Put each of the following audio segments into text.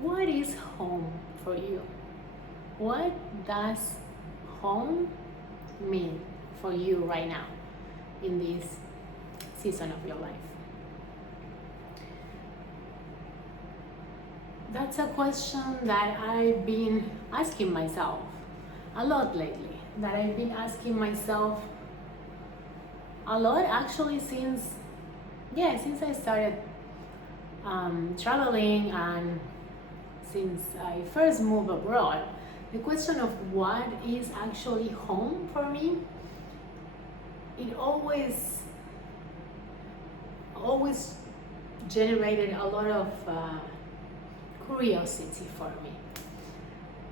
What is home for you? What does home mean for you right now in this season of your life? That's a question that I've been asking myself a lot lately. That I've been asking myself a lot actually since I started traveling and since I first moved abroad. The question of what is actually home for me, it always generated a lot of curiosity for me.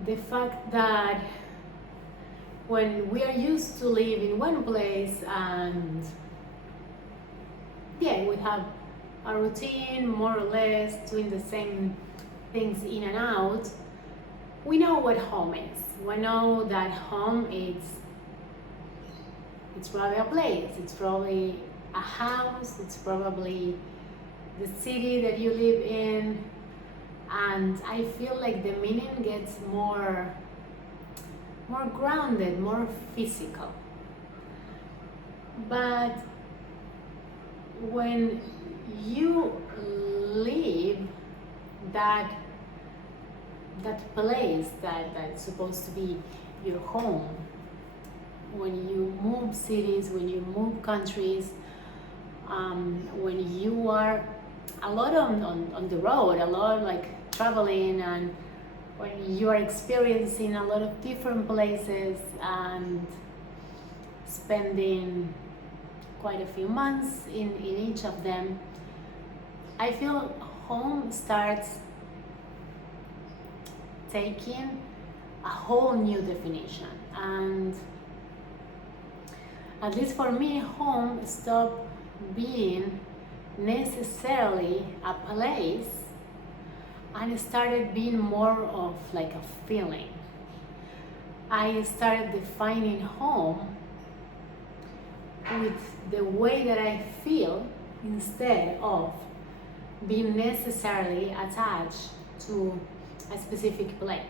The fact that when we are used to live in one place and we have a routine more or less doing the same things in and out, we know what home is. We know that home it's probably a place, it's probably a house, it's probably the city that you live in, and I feel like the meaning gets more grounded, more physical. But when you leave that place that's supposed to be your home, when you move cities, when you move countries, when you are a lot on the road, a lot like traveling, and when you are experiencing a lot of different places and spending quite a few months in each of them, I feel home starts taking a whole new definition. And at least for me, home stopped being necessarily a place and it started being more of like a feeling. I started defining home with the way that I feel instead of being necessarily attached to a specific place.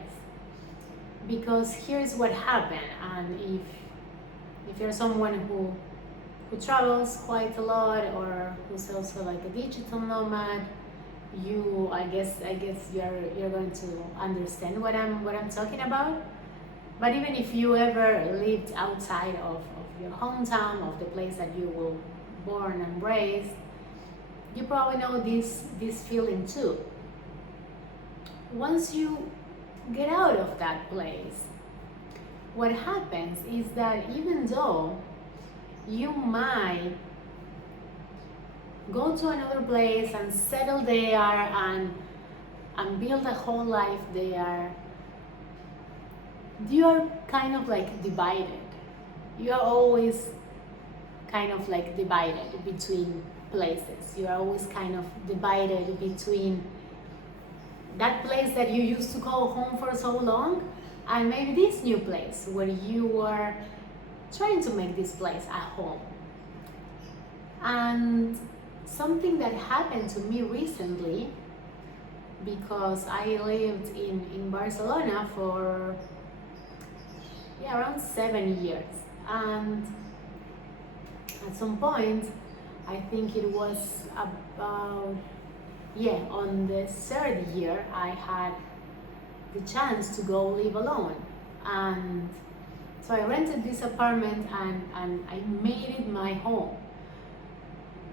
Because here's what happened, and if you're someone who travels quite a lot or who's also like a digital nomad, I guess you're going to understand what I'm talking about. But even if you ever lived outside of your hometown, of the place that you were born and raised, you probably know this feeling too. Once you get out of that place, what happens is that even though you might go to another place and settle there and build a whole life there, you are kind of like divided. You are always kind of like divided between places. You are always kind of divided between that place that you used to call home for so long and maybe this new place where you are trying to make this place a home. And something that happened to me recently, because I lived in Barcelona for around 7 years, and at some point I think it was about on the third year I had the chance to go live alone. And so I rented this apartment and I made it my home.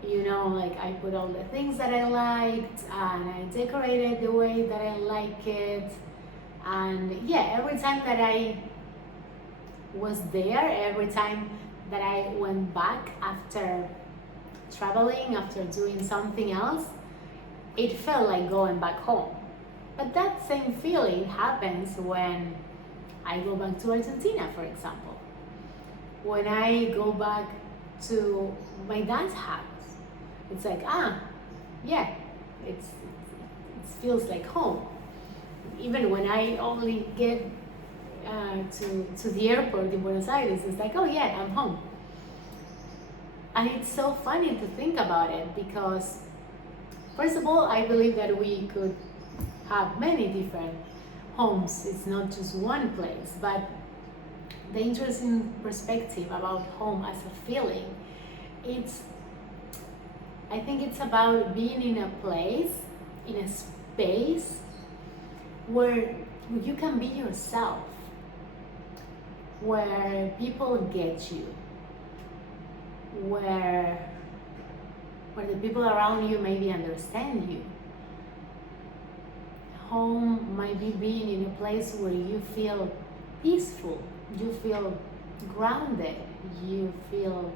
Like I put all the things that I liked and I decorated the way that I like it. And every time that I was there, every time that I went back after traveling, after doing something else, it felt like going back home. But that same feeling happens when I go back to Argentina, for example. When I go back to my dad's house, it's like, it feels like home. Even when I only get to the airport in Buenos Aires, it's like, I'm home. And it's so funny to think about it because, first of all, I believe that we could have many different homes. It's not just one place, but the interesting perspective about home as a feeling, it's I think it's about being in a place, in a space where you can be yourself, where people get you, where the people around you maybe understand you. Home might be being in a place where you feel peaceful, you feel grounded, you feel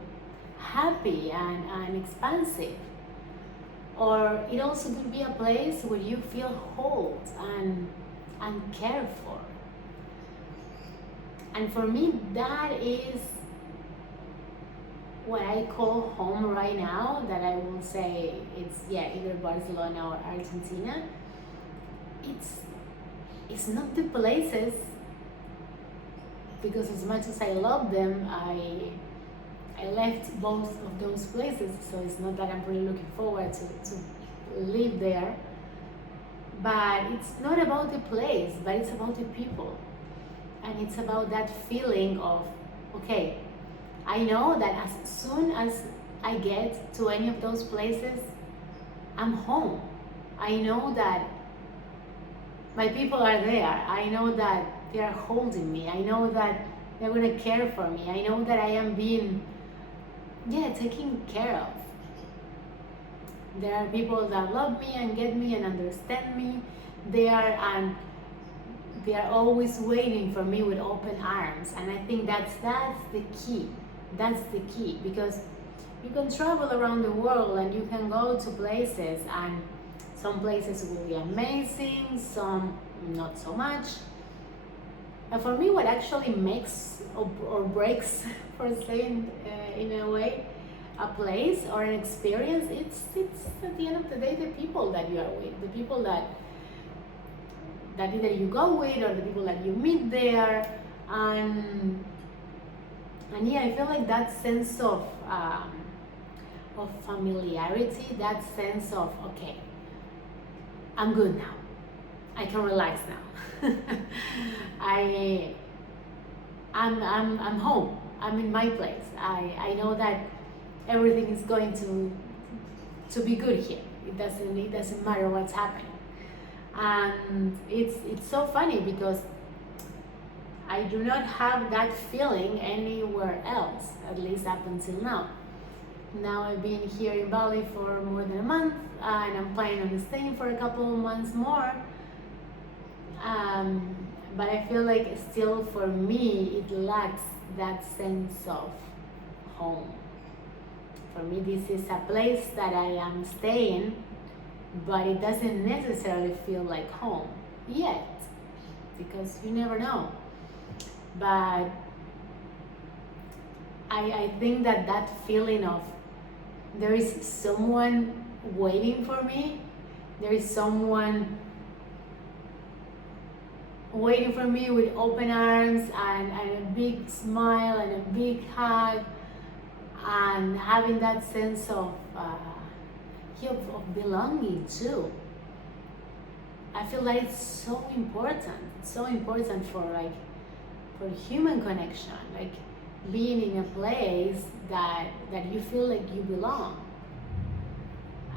happy and expansive. Or it also could be a place where you feel whole and cared for. And for me, that is what I call home right now, that I will say it's either Barcelona or Argentina. It's not the places, because as much as I love them, I left both of those places, so it's not that I'm really looking forward to live there. But it's not about the place, but it's about the people. And it's about that feeling of, okay, I know that as soon as I get to any of those places, I'm home. I know that my people are there. I know that they are holding me. I know that they're going to care for me. I know that I am being taken care of. There are people that love me and get me and understand me. They are always waiting for me with open arms. And I think that's the key. That's the key, because you can travel around the world and you can go to places, and some places will be amazing, some not so much. And for me, what actually makes or breaks, for saying in a way, a place or an experience, it's at the end of the day the people that you are with, the people that either you go with or the people that you meet there, and I feel like that sense of familiarity, that sense of, okay, I'm good now, I can relax now. I'm home. I'm in my place. I know that everything is going to be good here. It doesn't matter what's happening. And it's so funny because I do not have that feeling anywhere else, at least up until now. Now I've been here in Bali for more than a month, and I'm planning on staying for a couple of months more. But I feel like still for me it lacks that sense of home. For me, this is a place that I am staying, but it doesn't necessarily feel like home yet, because you never know. But I think that feeling of there is someone waiting for me, there is someone waiting for me with open arms and a big smile and a big hug, and having that sense of belonging too. I feel like it's so important. It's so important for human connection, like being in a place that you feel like you belong.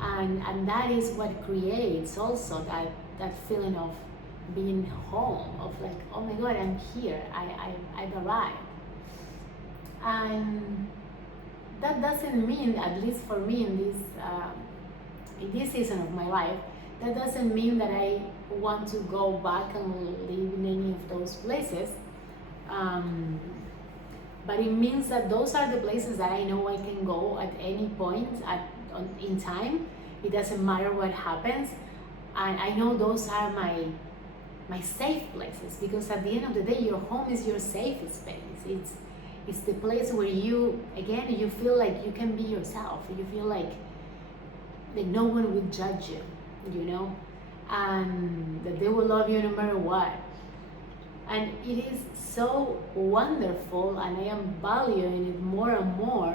And that is what creates also that feeling of being home, of like, oh my God, I'm here, I've arrived. And that doesn't mean, at least for me in this season of my life, that doesn't mean that I want to go back and live in any of those places. But it means that those are the places that I know I can go at any point in time. It doesn't matter what happens, and I know those are my safe places, because at the end of the day, your home is your safe space. It's the place where you feel like you can be yourself. You feel like no one will judge you, and that they will love you no matter what. And it is so wonderful, and I am valuing it more and more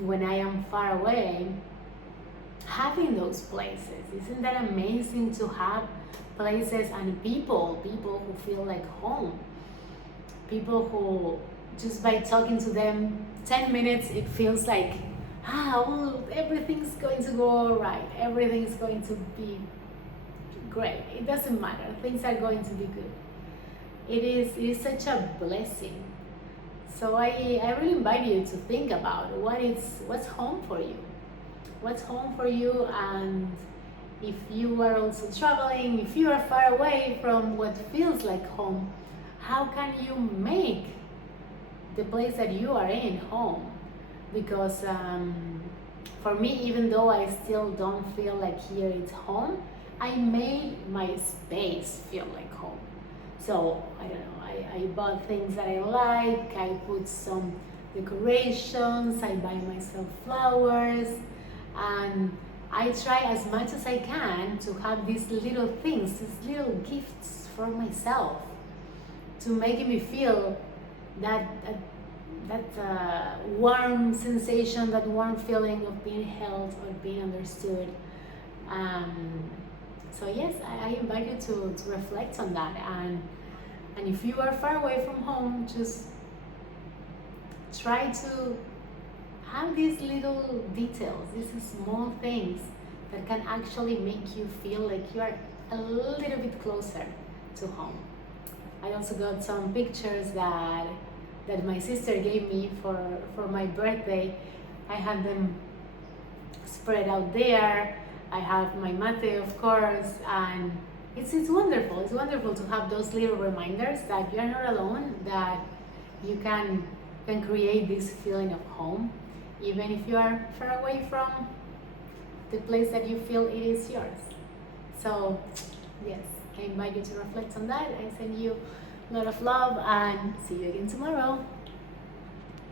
when I am far away, having those places. Isn't that amazing to have places and people who feel like home, people who just by talking to them 10 minutes it feels like, well, everything's going to go all right, everything's going to be great, it doesn't matter, things are going to be good. It is such a blessing. So I really invite you to think about what's home for you. What's home for you, and if you are also traveling, if you are far away from what feels like home, how can you make the place that you are in home? Because for me, even though I still don't feel like here it's home, I made my space feel like home. So I don't know, I bought things that I like, I put some decorations, I buy myself flowers, and I try as much as I can to have these little things, these little gifts for myself, to make me feel that warm sensation, that warm feeling of being held or being understood. So yes, I invite you to reflect on that, and if you are far away from home, just try to have these little details, these small things that can actually make you feel like you are a little bit closer to home. I also got some pictures that my sister gave me for my birthday. I had them spread out there. I have my mate, of course, and it's wonderful. It's wonderful to have those little reminders that you are not alone, that you can create this feeling of home, even if you are far away from the place that you feel it is yours. So yes, I invite you to reflect on that. I send you a lot of love and see you again tomorrow.